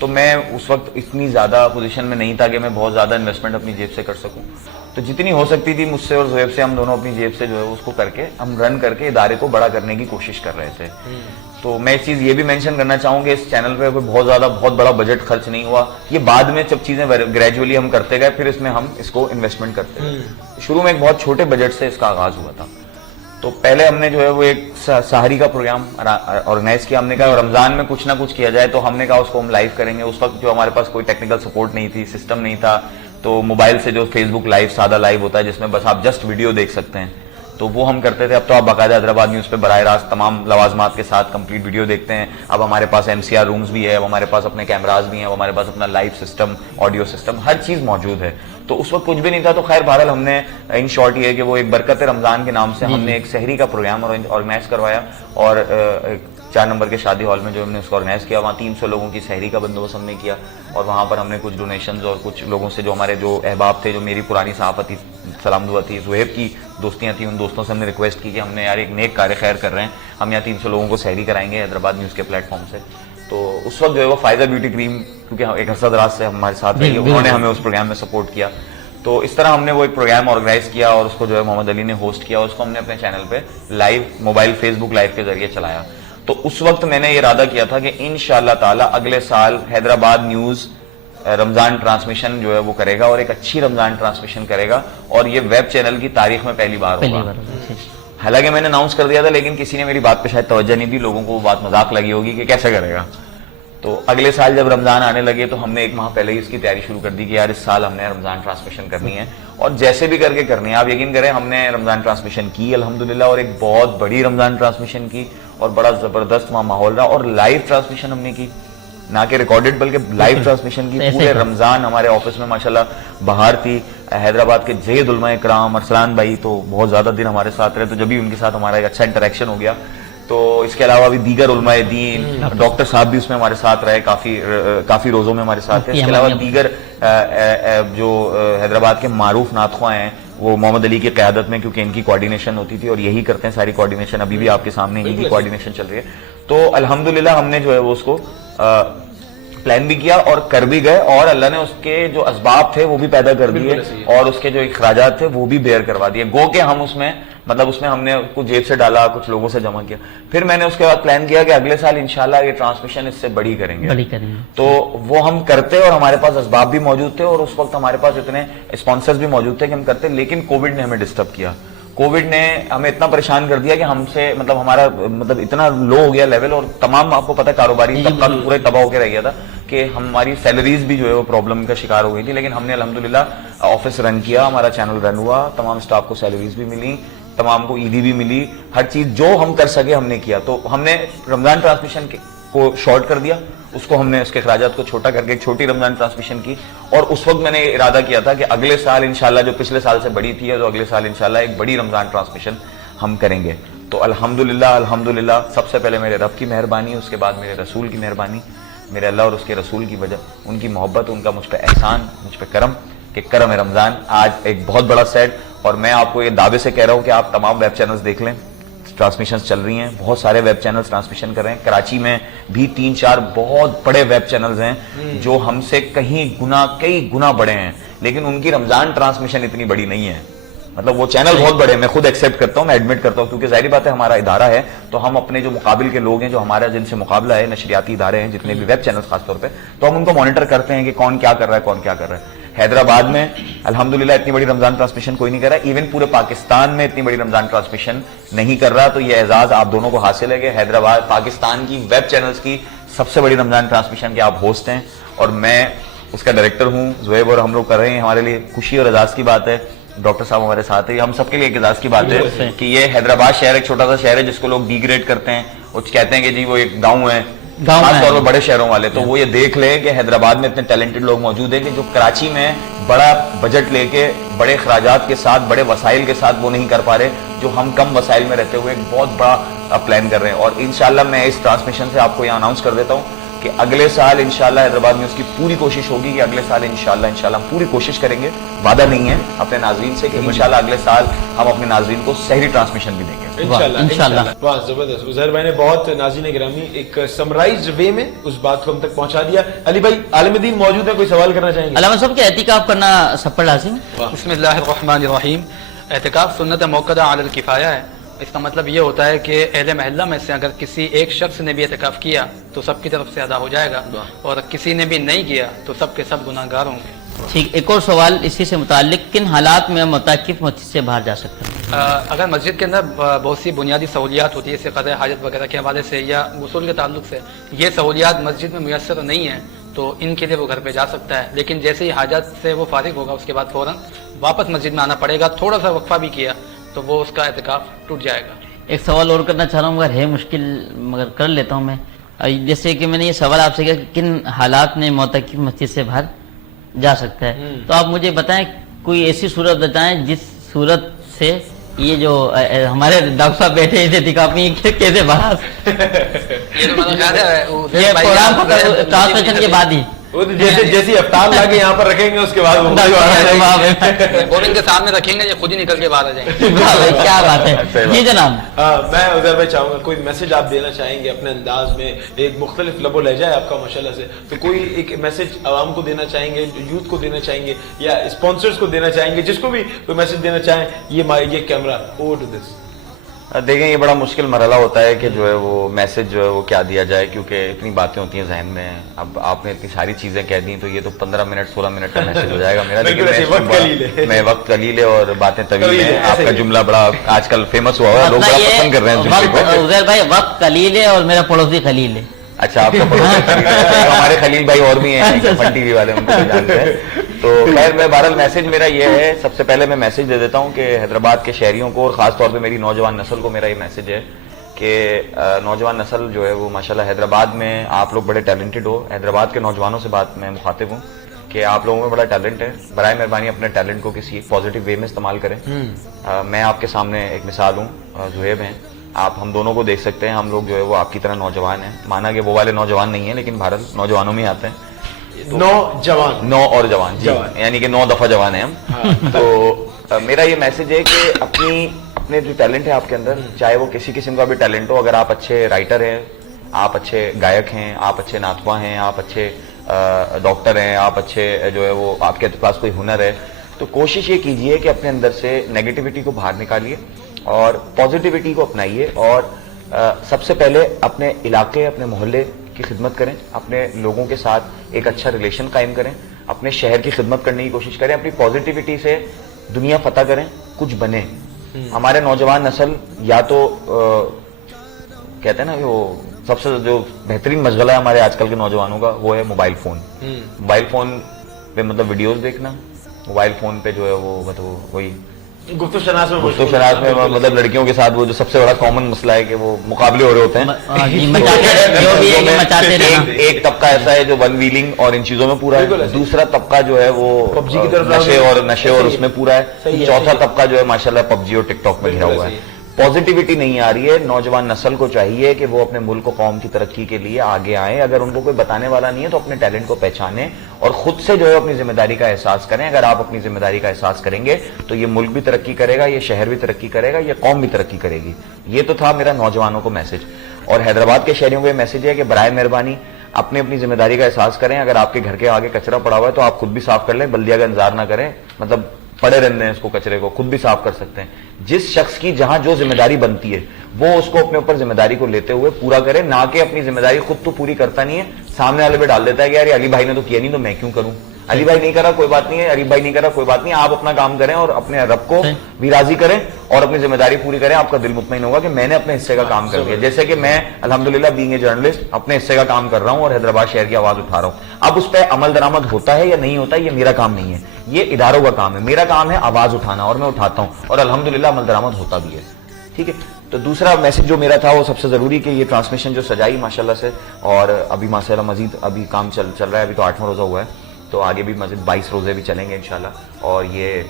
تو میں اس وقت اتنی زیادہ پوزیشن میں نہیں تھا کہ میں بہت زیادہ انویسٹمنٹ اپنی جیب سے کر سکوں. تو جتنی ہو سکتی تھی مجھ سے اور زہیب سے ہم دونوں اپنی جیب سے جو ہے اس کو کر کے ہم رن کر کے ادارے کو بڑا کرنے کی کوشش کر رہے تھے. تو میں اس چیز یہ بھی مینشن کرنا چاہوں کہ اس چینل پہ کوئی بہت بڑا بجٹ خرچ نہیں ہوا. یہ بعد میں جب چیزیں گریجولی ہم کرتے گئے پھر اس میں ہم اس کو انویسٹمنٹ کرتے گئے. شروع میں ایک بہت چھوٹے بجٹ سے اس کا آغاز ہوا تھا. تو پہلے ہم نے جو ہے وہ ایک سحری کا پروگرام آرگنائز کیا. ہم نے کہا رمضان میں کچھ نہ کچھ کیا جائے, تو ہم نے کہا اس کو ہم لائیو کریں گے. اس وقت جو ہمارے پاس کوئی ٹیکنیکل سپورٹ نہیں تھی, سسٹم نہیں تھا, تو موبائل سے جو فیس بک لائیو سادہ لائیو ہوتا ہے جس میں بس آپ جسٹ ویڈیو دیکھ سکتے ہیں, تو وہ ہم کرتے تھے. اب تو آپ باقاعدہ حیدرآباد نیوز پہ براہ راست تمام لوازمات کے ساتھ کمپلیٹ ویڈیو دیکھتے ہیں. اب ہمارے پاس MCR رومز بھی ہے, اب ہمارے پاس اپنے کیمراز بھی ہیں, اب ہمارے پاس اپنا لائیو سسٹم, آڈیو سسٹم, ہر چیز موجود ہے. تو اس وقت کچھ بھی نہیں تھا. تو خیر بہرحال ہم نے ان شارٹ یہ کہ وہ ایک برکت رمضان کے نام سے ہم نے ایک سحری کا پروگرام آرگنائز کروایا, اور 4 نمبر کے شادی ہال میں جو ہم نے اس کو آرگنائز کیا, وہاں 300 لوگوں کی سحری کا بندوبست ہم نے کیا. اور وہاں پر ہم نے کچھ ڈونیشنز اور کچھ لوگوں سے جو ہمارے جو احباب تھے, جو میری پرانی صحافتی سلام دعا تھی, زہیب کی دوستیاں تھیں, ان دوستوں سے ہم نے ریکویسٹ کی کہ ہم نے یار ایک نیک کار خیر کر رہے ہیں, ہم یہاں 300 لوگوں کو سحری کرائیں گے حیدرآباد نیوز کے پلیٹ فارم سے. تو اس وقت جو ہے وہ فائدہ بیوٹی کریم, کیونکہ ایک عرصہ دراز سے ہمارے ساتھ رہی, انہوں نے ہمیں اس پروگرام میں سپورٹ کیا. تو اس طرح ہم نے وہ ایک پروگرام آرگنائز کیا اور اس کو جو ہے محمد علی نے ہوسٹ کیا, اور اس کو ہم نے اپنے چینل پہ لائیو موبائل فیس بک لائیو کے ذریعے چلایا. تو اس وقت میں نے یہ ارادہ کیا تھا کہ انشاءاللہ تعالی اگلے سال حیدرآباد نیوز رمضان ٹرانسمیشن جو ہے وہ کرے گا, اور ایک اچھی رمضان ٹرانسمیشن کرے گا, اور یہ ویب چینل کی تاریخ میں پہلی بار ہوگا. حالانکہ میں نے اناؤنس کر دیا تھا, لیکن کسی نے میری بات پہ شاید توجہ نہیں دی, لوگوں کو وہ بات مذاق لگی ہوگی کہ کیسے کرے گا. تو اگلے سال جب رمضان آنے لگے تو ہم نے 1 ماہ پہلے ہی اس کی تیاری شروع کر دی کہ یار اس سال ہم نے رمضان ٹرانسمیشن کرنی ہے, اور جیسے بھی کر کے کرنی ہے. آپ یقین کریں ہم نے رمضان ٹرانسمیشن کی الحمدللہ, اور ایک بہت بڑی رمضان ٹرانسمیشن کی, اور بڑا زبردست وہاں ماحول رہا. اور لائیو ٹرانسمیشن ہم نے کی, نہ کہ ریکارڈڈ بلکہ لائیو ٹرانسمیشن کی. پورے رمضان ہمارے آفس میں ماشاءاللہ بہار تھی. حیدرآباد کے جید علماء اکرام ارسلان بھائی تو بہت زیادہ دن ہمارے ساتھ رہے, تو جب بھی ان کے ساتھ ہمارا ایک اچھا انٹریکشن ہو گیا. تو اس کے علاوہ بھی دیگر علماء دین, ڈاکٹر صاحب بھی اس میں ہمارے ساتھ رہے, کافی روزوں میں ہمارے ساتھ تھے. اس کے علاوہ دیگر جو حیدرآباد کے معروف نعت خواہ ہیں وہ محمد علی کی قیادت میں, کیونکہ ان کی کوارڈینیشن ہوتی تھی, اور یہی کرتے ہیں ساری کوارڈینیشن, ابھی بھی آپ کے سامنے ان کی کوارڈینیشن چل رہی ہے. تو الحمدللہ ہم نے جو ہے وہ اس کو پلان بھی کیا اور کر بھی گئے, اور اللہ نے اس کے جو اسباب تھے وہ بھی پیدا کر دیے, اور اس کے جو اخراجات تھے وہ بھی بیئر کروا دیے. گو کہ ہم اس میں ہم نے کچھ جیب سے ڈالا, کچھ لوگوں سے جمع کیا. پھر میں نے اس کے بعد پلان کیا کہ اگلے سال انشاءاللہ یہ ٹرانسمیشن اس سے بڑی کریں گے. تو وہ ہم کرتے, اور ہمارے پاس اسباب بھی موجود تھے, اور اس وقت ہمارے پاس اتنے اسپانسرز بھی موجود تھے کہ ہم کرتے. لیکن کووڈ نے ہمیں ڈسٹرب کیا. کووڈ نے ہمیں اتنا پریشان کر دیا کہ ہم سے ہمارا اتنا لو ہو گیا لیول, اور تمام آپ کو پتہ کاروباری طبقہ پورے تباہ ہو کے رہ گیا تھا کہ ہماری سیلریز بھی جو ہے وہ پرابلم کا شکار ہو گئی تھی. لیکن ہم نے الحمدللہ آفس رن کیا, ہمارا چینل رن ہوا, تمام اسٹاف کو سیلریز بھی ملی, تمام کو عیدی بھی ملی, ہر چیز جو ہم کر سکے ہم نے کیا. تو ہم نے رمضان ٹرانسمیشن کو شارٹ کر دیا, اس کو ہم نے اس کے اخراجات کو چھوٹا کر کے ایک چھوٹی رمضان ٹرانسمیشن کی. اور اس وقت میں نے ارادہ کیا تھا کہ اگلے سال انشاءاللہ جو پچھلے سال سے بڑی تھی, تو اگلے سال انشاءاللہ ایک بڑی رمضان ٹرانسمیشن ہم کریں گے. تو الحمدللہ سب سے پہلے میرے رب کی مہربانی, اس کے بعد میرے رسول کی مہربانی, میرے اللہ اور اس کے رسول کی وجہ, ان کی محبت, ان کا مجھ پہ احسان, مجھ پہ کرم, کہ کرم رمضان آج ایک بہت بڑا سیٹ. اور میں آپ کو یہ دعوے سے کہہ رہا ہوں کہ آپ تمام ویب چینلز دیکھ لیں, ٹرانسمیشنز چل رہی ہیں, بہت سارے ویب چینلز ٹرانسمیشن کر رہے ہیں. کراچی میں بھی 3-4 بہت بڑے ویب چینلز ہیں جو ہم سے کئی گنا بڑے ہیں, لیکن ان کی رمضان ٹرانسمیشن اتنی بڑی نہیں ہے. وہ چینل بہت بڑے ہیں, میں خود ایکسیپٹ کرتا ہوں, میں ایڈمٹ کرتا ہوں, کیونکہ ظاہری بات ہے ہمارا ادارہ ہے, تو ہم اپنے جو مقابل کے لوگ ہیں, جو ہمارا جن سے مقابلہ ہے, نشریاتی ادارے ہیں جتنے بھی ویب چینلز خاص طور پہ, تو ہم ان کو مانیٹر کرتے ہیں کہ کون کیا کر رہا ہے. حیدرآباد میں الحمدللہ اتنی بڑی رمضان ٹرانسمیشن کوئی نہیں کر رہا, ایون پورے پاکستان میں اتنی بڑی رمضان ٹرانسمیشن نہیں کر رہا. تو یہ اعزاز آپ دونوں کو حاصل ہے کہ حیدرآباد پاکستان کی ویب چینلز کی سب سے بڑی رمضان ٹرانسمیشن کے آپ ہوسٹ ہیں, اور میں اس کا ڈائریکٹر ہوں. زہیب اور ہم لوگ کر رہے ہیں, ہمارے لیے خوشی اور اعزاز کی بات ہے. ڈاکٹر صاحب ہمارے ساتھ ہیں, ہم سب کے لیے ایک اعزاز کی بات ہے کہ یہ حیدرآباد شہر ایک چھوٹا سا شہر ہے جس کو لوگ ڈی گریڈ کرتے ہیں, وہ کہتے ہیں کہ جی وہ ایک گاؤں ہے, خاص طور پر بڑے شہروں والے. تو وہ یہ دیکھ لیں کہ حیدرآباد میں اتنے ٹیلنٹڈ لوگ موجود ہیں کہ جو کراچی میں بڑا بجٹ لے کے, بڑے اخراجات کے ساتھ, بڑے وسائل کے ساتھ وہ نہیں کر پا رہے, جو ہم کم وسائل میں رہتے ہوئے ایک بہت بڑا پلان کر رہے ہیں. اور انشاءاللہ میں اس ٹرانسمیشن سے آپ کو یہ اناؤنس کر دیتا ہوں کہ اگلے سال انشاءاللہ حیدرآباد میں اس کی پوری کوشش ہوگی کہ اگلے سال انشاءاللہ ہم پوری کوشش کریں گے, وعدہ نہیں ہے اپنے ناظرین سے کہ انشاءاللہ اگلے سال ہم اپنے ناظرین کو سحری ٹرانسمیشن بھی دیں گے انشاءاللہ. واہ زبردست. عزیر بھائی نے بہت ناظرین گرامی ایک سمرائزڈ وے میں اس بات کو ہم تک پہنچا دیا. علی بھائی عالم دین موجود ہے, کوئی سوال کرنا چاہیں گے؟ علامہ صاحب کہ اعتکاف کرنا سب پر لازم ہے؟ بسم اللہ الرحمن الرحیم. اعتکاف سنت موقدہ علی الکفایہ ہے. اس کا مطلب یہ ہوتا ہے کہ اہل محلہ میں سے اگر کسی ایک شخص نے بھی اعتکاف کیا تو سب کی طرف سے ادا ہو جائے گا, اور کسی نے بھی نہیں کیا تو سب کے سب گناہ گار ہوں گے. ٹھیک, ایک اور سوال اسی سے متعلق, کن حالات میں متعلق مسجد سے باہر جا سکتے ہیں؟ اگر مسجد کے اندر بہت سی بنیادی سہولیات ہوتی ہے جیسے قضاء حاجت وغیرہ کے حوالے سے یا غسل کے تعلق سے, یہ سہولیات مسجد میں میسر نہیں ہیں تو ان کے لیے وہ گھر پہ جا سکتا ہے. لیکن جیسے ہی حاجت سے وہ فارغ ہوگا اس کے بعد فوراً واپس مسجد میں آنا پڑے گا. تھوڑا سا وقفہ بھی کیا تو وہ اس کا اعتکاف ٹوٹ جائے گا. ایک سوال اور کرنا چاہ رہا ہوں مگر ہے مشکل, مگر کر لیتا ہوں میں. جیسے کہ میں نے یہ سوال آپ سے کیا کہ کن حالات میں معتکف مسجد سے باہر جا سکتا ہے, تو آپ مجھے بتائیں کوئی ایسی صورت بتائیں جس صورت سے یہ جو ہمارے ڈاکٹر صاحب بیٹھے ہیں اعتکاف میں کیسے باہر, یہ تو میرا خیال ہے یہ پروگرام ٹرانسمیشن کے بعد ہی جیسی افطار لا کے یہاں پر رکھیں گے اس کے بعد بورنگ کے سامنے رکھیں گے یہ خود ہی نکل کے باہر آ جائیں گے. کیا بات ہے. جی جناب, میں عزیر بھائی چاہوں گا کوئی میسج آپ دینا چاہیں گے اپنے انداز میں, ایک مختلف لب و لہجہ ہے آپ کا ماشاءاللہ سے, تو کوئی ایک میسج عوام کو دینا چاہیں گے, یوتھ کو دینا چاہیں گے یا اسپانسرز کو دینا چاہیں گے, جس کو بھی کوئی میسج دینا چاہیں, یہ کیمرہ اوور ٹو دس. دیکھیں یہ بڑا مشکل مرحلہ ہوتا ہے کہ جو ہے وہ میسج جو ہے وہ کیا دیا جائے, کیونکہ اتنی باتیں ہوتی ہیں ذہن میں. اب آپ نے اتنی ساری چیزیں کہہ دی تو یہ تو 15 منٹ 16 منٹ کا میسج ہو جائے گا میرا, لیکن میں وقت قلیل ہے اور باتیں طویل ہیں. آپ کا جملہ بڑا آج کل فیمس ہوا ہے, لوگ بڑا پسند کر رہے ہیں. عزیر بھائی وقت قلیل ہے اور میرا پڑوسی خلیل ہے. اچھا آپ کا ہمارے خلیل بھائی اور بھی ہیں فن ٹی وی والے, ان کو جانتے ہیں. تو خیر میں بہرحال میسج میرا یہ ہے, سب سے پہلے میں میسج دے دیتا ہوں کہ حیدرآباد کے شہریوں کو اور خاص طور پہ میری نوجوان نسل کو میرا یہ میسج ہے کہ نوجوان نسل جو ہے وہ ماشاءاللہ حیدرآباد میں آپ لوگ بڑے ٹیلنٹڈ ہو. حیدرآباد کے نوجوانوں سے بات میں مخاطب ہوں کہ آپ لوگوں میں بڑا ٹیلنٹ ہے, برائے مہربانی اپنے ٹیلنٹ کو کسی پازیٹیو وے میں استعمال کریں. میں آپ کے سامنے ایک مثال ہوں, زہیب ہیں آپ, ہم دونوں کو دیکھ سکتے ہیں, ہم لوگ جو ہے وہ آپ کی طرح نوجوان ہیں. مانا کہ وہ والے نوجوان نہیں ہیں لیکن بھارت نوجوانوں میں آتے ہیں. نو اور جوان جی, یعنی کہ 9 دفعہ جوان ہیں ہم. تو میرا یہ میسج ہے کہ اپنے جو ٹیلنٹ ہے آپ کے اندر, چاہے وہ کسی قسم کا بھی ٹیلنٹ ہو, اگر آپ اچھے رائٹر ہیں, آپ اچھے گائک ہیں, آپ اچھے نعت ہیں, آپ اچھے ڈاکٹر ہیں, آپ اچھے جو ہے وہ آپ کے پاس کوئی ہنر ہے, تو کوشش یہ کیجئے کہ اپنے اندر سے نیگیٹیوٹی کو باہر نکالیے اور پازیٹیوٹی کو اپنائیے. اور سب سے پہلے اپنے علاقے, اپنے محلے کی خدمت کریں, اپنے لوگوں کے ساتھ ایک اچھا ریلیشن قائم کریں, اپنے شہر کی خدمت کرنے کی کوشش کریں, اپنی پازیٹیوٹی سے دنیا فتح کریں, کچھ بنیں. ہمارے نوجوان نسل یا تو کہتے ہیں نا کہ وہ سب سے جو بہترین مشغلہ ہے ہمارے آج کل کے نوجوانوں کا وہ ہے موبائل فون. موبائل فون پہ مطلب ویڈیوز دیکھنا, موبائل فون پہ جو ہے وہ مطلب وہی گفتگو شناس میں مطلب لڑکیوں کے ساتھ وہ جو سب سے بڑا کامن مسئلہ ہے کہ وہ مقابلے ہو رہے ہوتے ہیں. ایک طبقہ ایسا ہے جو ون ویلنگ اور ان چیزوں میں پورا ہے, دوسرا طبقہ جو ہے وہ پبجی کی طرف نشے اور اس میں پورا ہے, چوتھا طبقہ جو ہے ماشاءاللہ پبجی اور ٹک ٹاک میں گھرا ہوا ہے. پازیٹیوٹی نہیں آ رہی ہے. نوجوان نسل کو چاہیے کہ وہ اپنے ملک و قوم کی ترقی کے لیے آگے آئیں. اگر ان کو کوئی بتانے والا نہیں ہے تو اپنے ٹیلنٹ کو پہچانیں اور خود سے جو ہے اپنی ذمہ داری کا احساس کریں. اگر آپ اپنی ذمہ داری کا احساس کریں گے تو یہ ملک بھی ترقی کرے گا, یہ شہر بھی ترقی کرے گا, یہ قوم بھی ترقی کرے گی. یہ تو تھا میرا نوجوانوں کو میسج. اور حیدرآباد کے شہریوں کو یہ میسج ہے کہ برائے مہربانی اپنی ذمہ داری کا احساس کریں. اگر آپ کے گھر کے آگے کچرا پڑا ہوا ہے تو آپ خود بھی صاف کر لیں, بلدیہ کا انتظار نہ کریں, مطلب پڑے رہنے ہیں اس کو, کچرے کو خود بھی صاف کر سکتے ہیں. جس شخص کی جہاں جو ذمہ داری بنتی ہے وہ اس کو اپنے اوپر ذمہ داری کو لیتے ہوئے پورا کرے, نہ کہ اپنی ذمہ داری خود تو پوری کرتا نہیں ہے, سامنے والے پہ ڈال دیتا ہے کہ یار علی بھائی نے تو کیا نہیں تو میں کیوں کروں. علی بھائی نہیں کرا کوئی بات نہیں ہے, علی بھائی نہیں کرا کوئی بات نہیں, آپ اپنا کام کریں اور اپنے رب کو بھی راضی کریں اور اپنی ذمہ داری پوری کریں. آپ کا دل مطمئن ہوگا کہ میں نے اپنے حصے کا کام کر دیا. جیسے کہ میں الحمدللہ بینگ اے جرنلسٹ اپنے حصے کا کام کر رہا ہوں اور حیدرآباد شہر کی آواز اٹھا رہا ہوں. اب اس پہ عمل درآمد ہوتا ہے یا نہیں ہوتا یہ میرا کام نہیں ہے, یہ اداروں کا کام ہے. میرا کام ہے آواز اٹھانا اور میں اٹھاتا ہوں اور الحمدللہ عمل درآمد ہوتا بھی ہے. ٹھیک ہے. تو دوسرا میسج جو میرا تھا وہ سب سے ضروری کہ یہ ٹرانسمیشن جو سجائی ماشاءاللہ سے, اور ابھی ماشاءاللہ مزید ابھی کام چل رہا ہے, ابھی تو 8واں روزہ ہوا ہے, تو آگے بھی مزید 22 روزے بھی چلیں گے انشاءاللہ. اور یہ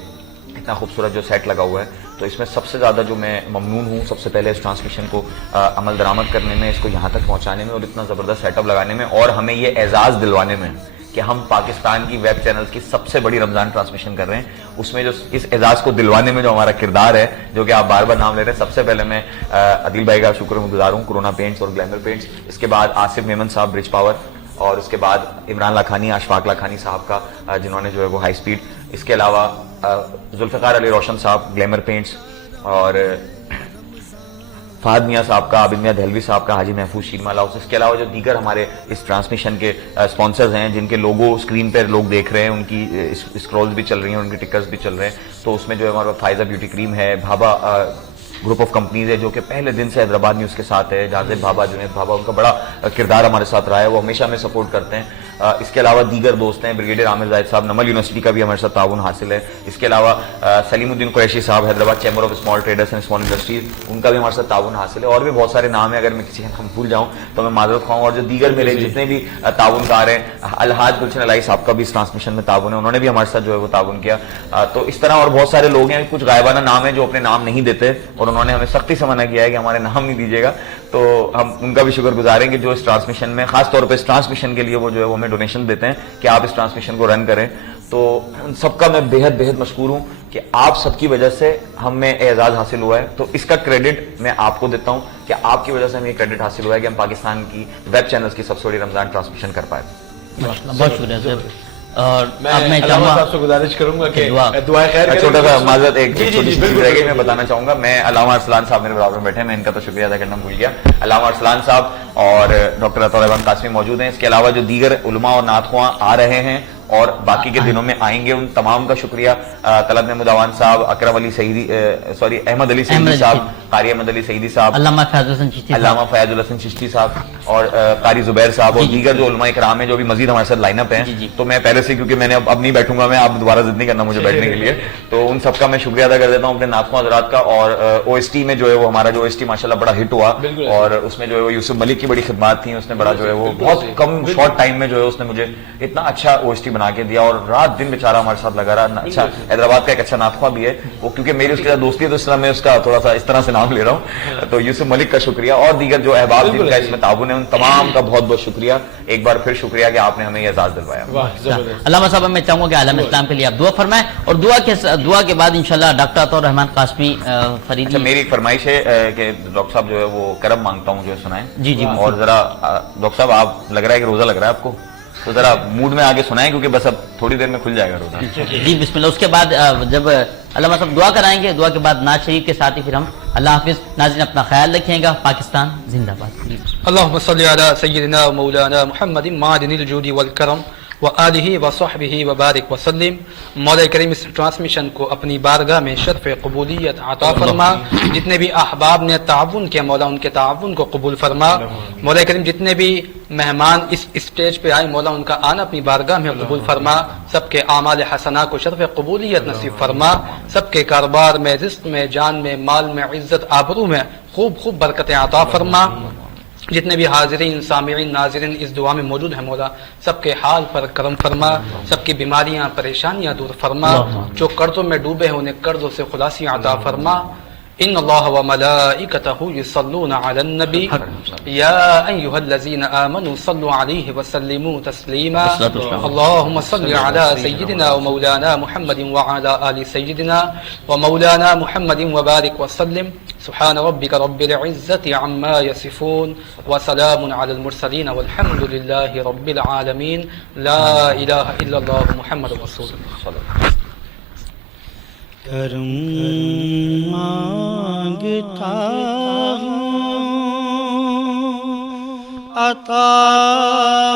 اتنا خوبصورت جو سیٹ لگا ہوا ہے تو اس میں سب سے زیادہ جو میں ممنون ہوں سب سے پہلے اس ٹرانسمیشن کو عمل درآمد کرنے میں، اس کو یہاں تک پہنچانے میں اور اتنا زبردست سیٹ اپ لگانے میں، اور ہمیں یہ اعزاز دلوانے میں کہ ہم پاکستان کی ویب چینلز کی سب سے بڑی رمضان ٹرانسمیشن کر رہے ہیں. اس میں جو اس اعزاز کو دلوانے میں جو ہمارا کردار ہے، جو کہ آپ بار بار نام لے رہے ہیں، سب سے پہلے میں عدیل بھائی کا شکر گزار ہوں، کرونا پینٹس اور گلیمر پینٹس. اس کے بعد آصف میمن صاحب برج پاور، اور اس کے بعد عمران لاکھانی، اشفاق لاکھانی صاحب کا جنہوں نے جو ہے وہ ہائی اسپیڈ. اس کے علاوہ ذوالفقار علی روشن صاحب گلیمر پینٹس، اور فہد میاں صاحب کا، عابد میاں دہلوی صاحب کا، حاجی محفوظ شیرمال ہاؤس. اس کے علاوہ جو دیگر ہمارے اس ٹرانسمیشن کے اسپانسرز ہیں جن کے لوگو اسکرین پہ لوگ دیکھ رہے ہیں، ان کی اسکرولز بھی چل رہی ہیں، ان کے ٹکرز بھی چل رہے ہیں. تو اس میں جو ہے ہمارے پاس فائزہ بیوٹی کریم ہے، بھابا گروپ آف کمپنیز ہے جو کہ پہلے دن سے حیدرآباد نیوز کے ساتھ ہے. جازب بھابا، جنید بھابا، ان کا بڑا کردار ہمارے ساتھ رہا ہے، وہ ہمیشہ ہمیں سپورٹ کرتے ہیں. اس کے علاوہ دیگر دوست ہیں، بریگیڈیئر عامر زاہد صاحب نمل یونیورسٹی کا بھی ہمارے ساتھ تعاون حاصل ہے. اس کے علاوہ سلیم الدین قریشی صاحب Hyderabad chamber of small traders and small industries, ان کا بھی ہمارے ساتھ تعاون حاصل ہے. اور بھی بہت سارے نام ہیں، اگر میں کسی کا نام بھول جاؤں تو میں معذرت خواہوں. اور جو دیگر میرے جتنے بھی تعاون کار ہیں، الحاج گلشن الہی صاحب کا بھی اس ٹرانسمیشن میں تعاون ہے، انہوں نے بھی ہمارے ساتھ جو ہے وہ تعاون کیا. تو اس طرح اور بہت سارے لوگ ہیں، کچھ غائبانہ نام ہیں جو اپنے نام نہیں دیتے، اور انہوں نے ہمیں سختی سے منع کیا ہے کہ ہمارے نام نہیں دیجیے گا. تو ہم ان کا بھی شکر گزار ہیں کہ جو اس ٹرانسمیشن میں خاص طور پہ اس ٹرانسمیشن کے لیے وہ جو ہے وہ ہمیں ڈونیشن دیتے ہیں کہ آپ اس ٹرانسمیشن کو رن کریں. تو ان سب کا میں بہت مشکور ہوں کہ آپ سب کی وجہ سے ہمیں اعزاز حاصل ہوا ہے. تو اس کا کریڈٹ میں آپ کو دیتا ہوں کہ آپ کی وجہ سے ہمیں یہ کریڈٹ حاصل ہوا ہے کہ ہم پاکستان کی ویب چینلز کی سب سے بڑی رمضان ٹرانسمیشن کر پائے. بہت شکریہ صاحب. اور اب میں علامہ صاحب سے گزارش کروں گا کہ دعائیں خیر کریں. چھوٹا سا معذرت ایک چھوٹی سی چیز رہ گئی، میں بتانا چاہوں گا. میں علامہ ارسلان صاحب میرے برابر بیٹھے ہیں، میں ان کا تو شکریہ ادا کرنا بھول گیا. علامہ ارسلان صاحب اور ڈاکٹر عطا الرحمان قاسمی موجود ہیں. اس کے علاوہ جو دیگر علماء اور نعت خواں آ رہے ہیں اور باقی کے دنوں میں آئیں گے، ان تمام کا شکریہ. طلعت محمود عوان صاحب، اکرم علی سعیدی، احمد علی سعیدی صاحب، قاری احمد علی سعیدی صاحب، علامہ فیاض الحسن چشتی، علامہ فیاض الحسن چشتی صاحب، اور قاری زبیر صاحب، اور دیگر جو علماء اکرام ہیں جو بھی مزید ہمارے ساتھ لائن اپ ہیں. تو میں پہلے سے، کیونکہ میں نے اب نہیں بیٹھوں گا، میں آپ دوبارہ ضد نہیں کرنا مجھے بیٹھنے کے لیے، تو ان سب کا میں شکریہ ادا کر دیتا ہوں اپنے نعت خواں حضرات کا. اور او ایس ٹی میں جو ہے وہ ہمارا جو او ایس ٹی ماشاءاللہ بڑا ہٹ ہوا، اور اس میں جو ہے وہ یوسف ملک کی بڑی خدمات تھیں. اس نے بڑا جو ہے وہ بہت کم شارٹ ٹائم میں جو ہے اس نے مجھے اتنا اچھا او ایس ٹی بنا کے دیا، اور رات دن بیچارہ ہمارے ساتھ لگا رہا. اچھا حیدرآباد کا ایک اچھا نعت خواں بھی ہے وہ، کیونکہ میری اس کے ساتھ دوستی ہے تو اس طرح میں اس کا تھوڑا سا اس طرح سے نام لے رہا ہوں. تو یوسف ملک کا شکریہ، اور دیگر جو احباب جن کا اس میں تعاون ہے ان تمام کا بہت بہت شکریہ. ایک بار پھر شکریہ کہ آپ نے ہمیں یہ اعزاز دلوایا. علامہ صاحب میں چاہوں گا کہ عالم اسلام کے لیے آپ دعا فرمائیں، اور دعا کے بعد انشاءاللہ ڈاکٹر عطا الرحمان قاسمی فریدی. میری ایک فرمائش ہے کہ ڈاکٹر صاحب جو ہے وہ کرم مانگتا ہوں جو سنائیں. جی اور ذرا ڈاکٹر صاحب آپ لگ رہا ہے کہ روزہ لگ رہا ہے آپ کو، تو ذرا موڈ میں آگے سنائیں کیونکہ بس اب تھوڑی دیر میں کھل جائے گا روزہ. جی بسم اللہ. اس کے بعد جب علامہ صاحب دعا کرائیں گے، دعا کے بعد ناز شریف کے ساتھ ہی پھر ہم اللہ حافظ. ناظرین اپنا خیال رکھیے گا. پاکستان زندہ باد. اللهم صل على سيدنا ومولانا محمد معدن الجود والكرم وآلہ وصحبہ وبارک وسلم. مولا کریم اس ٹرانسمیشن کو اپنی بارگاہ میں شرف قبولیت عطا فرما. جتنے بھی احباب نے تعاون کیا مولا ان کے تعاون کو قبول فرما. مولا کریم جتنے بھی مہمان اس اسٹیج پہ آئے مولا ان کا آنا اپنی بارگاہ میں قبول فرما. سب کے اعمال حسنہ کو شرف قبولیت نصیب فرما. سب کے کاروبار میں، رزق میں، جان میں، مال میں، عزت آبرو میں خوب برکتیں عطا فرما. جتنے بھی حاضرین، سامعین، ناظرین اس دعا میں موجود ہیں مولا سب کے حال پر کرم فرما. سب کی بیماریاں، پریشانیاں دور فرما. جو قرضوں میں ڈوبے ہیں انہیں قرضوں سے خلاصی عطا فرما. ان اللہ وملائکتہ یصلون علی النبی یا ایھا الذین آمنوا صلوا علیہ وسلموا تسلیما. اللهم صل علی سیدنا ومولانا محمد وعلی آل سیدنا ومولانا محمد وبارک وسلم. سبحان ربک رب العزة عما يصفون وسلام على المرسلین والحمد للہ رب العالمین. لا الہ الا اللہ محمد رسول اللہ. کرم مانگتا ہوں، عطا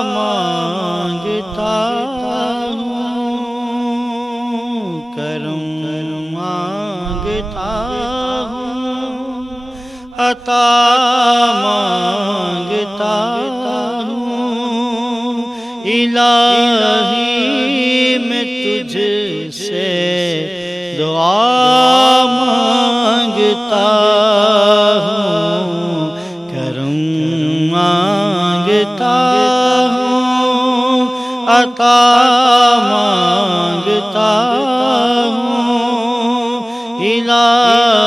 مانگتا ہوں، کرم مانگتا ہوں، عطا مانگتا ہوں. الہی میں تجھ سے دعا مانگتا ہوں، کرم مانگتا ہوں، عطا مانگتا ہوں. الہی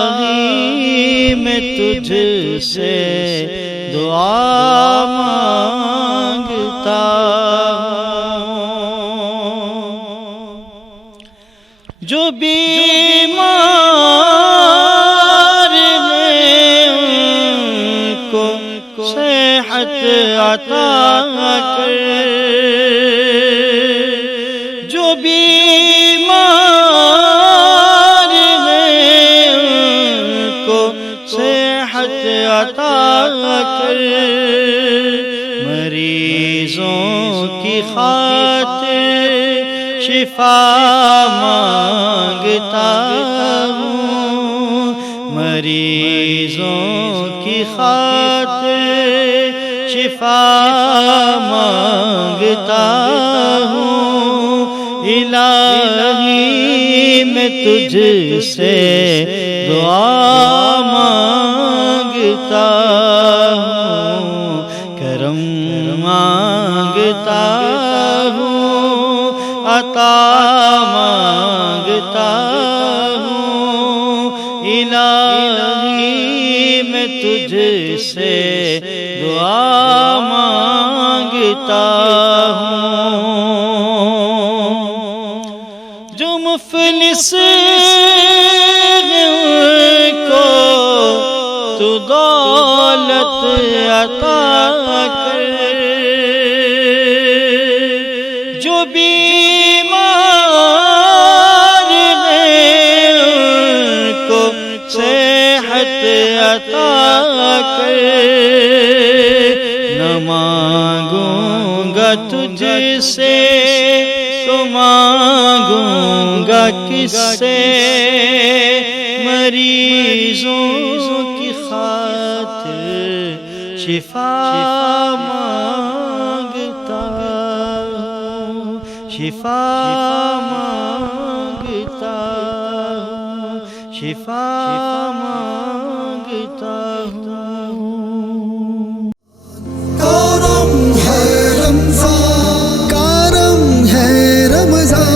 جو بیمار ہیں ان کو صحت عطا کر، جو بیمار ہیں ان کو صحت عطا کر، مریضوں کی خاطر شفا مانگتا ہوں، مریضوں کی خاطر شفا مانگتا ہوں، الہی میں تجھ سے دعا مانگتا ہوں، کرم مانگتا ہوں، عطا مانگتا ہوں، الہی میں تجھ سے دعا مانگتا ہوں، جو مفلس کو تو دولت عطا کر، جو بیمار ہیں ان کو صحت عطا کر، نہ مانگوں گا تجھ سے تو مانگوں گا کس سے، مریضوں کی خاطر شفا مانگتا ہوں، شفا مانگتا ہوں، شفا مانگتا ہوں۔ کرم ہے رمضان، کرم ہے رمضان۔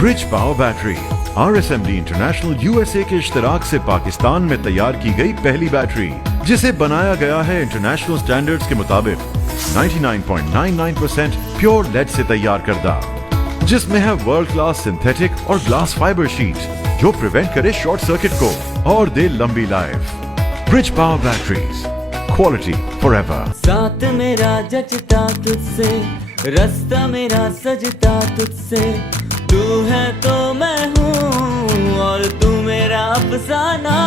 برج power battery RSMD international USA کے اشتراک سے پاکستان میں تیار کی گئی پہلی بیٹری، جسے بنایا گیا ہے انٹرنیشنل سٹینڈرڈز کے مطابق 99.99% پیور لیڈ سے تیار کردہ، جس میں ہے ورلڈ کلاس سنتھیٹک اور گلاس فائبر شیٹ جو پریونٹ کرے شارٹ سرکٹ کو اور دے لمبی life. Bridge power batteries, quality for ever. ساتھ میرا جچتا تجھ سے، رستہ میرا سجتا تجھ سے، تو ہے تو میں ہوں اور تو میرا افسانہ،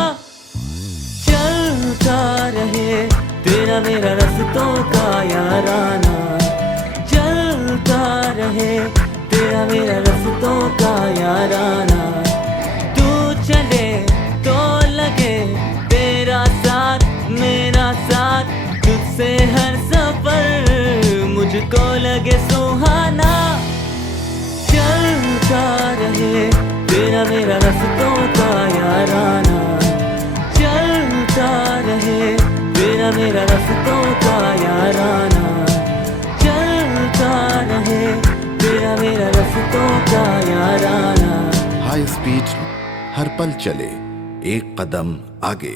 چلتا رہے تیرا میرا رستوں کا یارانہ، چلتا رہے تیرا میرا رستوں کا یارانہ، تو چلے تو لگے تیرا ساتھ میرا ساتھ، تجھ سے ہر سفر مجھ کو لگے سہانا، چلتا رہے تیرا میرا رستوں کا یارانہ، چلتا رہے تیرا میرا رستوں کا یارانہ، چلتا رہے تیرا میرا رستوں کا یارانہ۔ ہائی اسپیڈ ہر پل چلے ایک قدم آگے۔